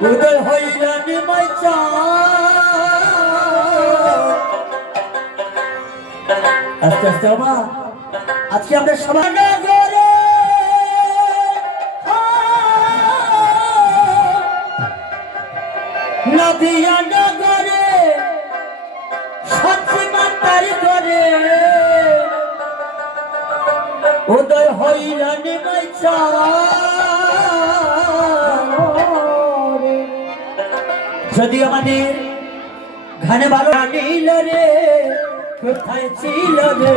উদয় হইলেন মাইচা আস্তে আস্তে বাবা আজকে আমরা সবাই নগরে নদিয়া নগরে সত্যি মাতার করে উদয় হইলেন মাইচা যদি আমাদের ঘানে ভালো নীল রে কোথায় ছিল রে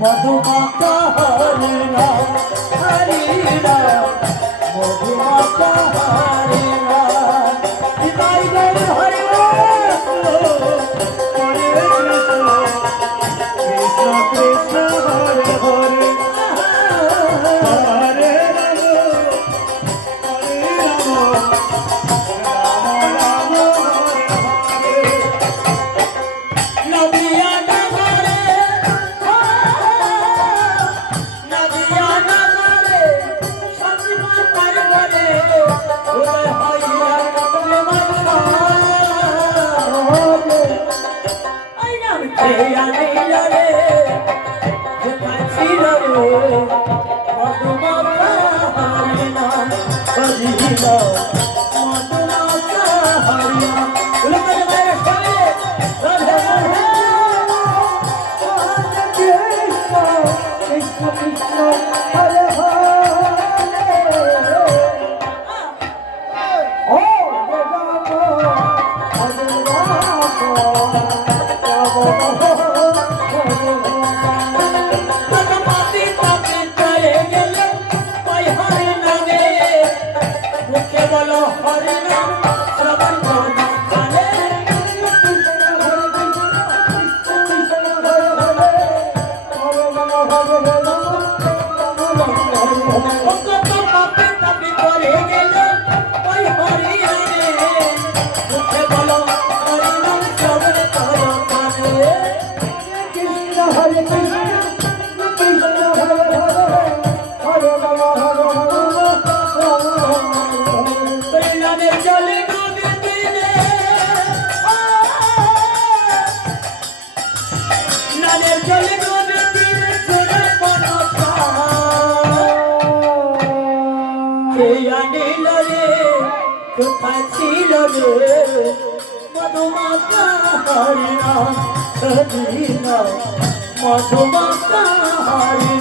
মধুমাতা হরিণা হরিণা মধুমাতা হরিণা হৃদয় গৌর হরে কৃষ্ণ কৃষ্ণ হরে হরে হরে কোথায় ছিল রে মধুমাতা হরিণা হরিণা মধুমাতা হরিণা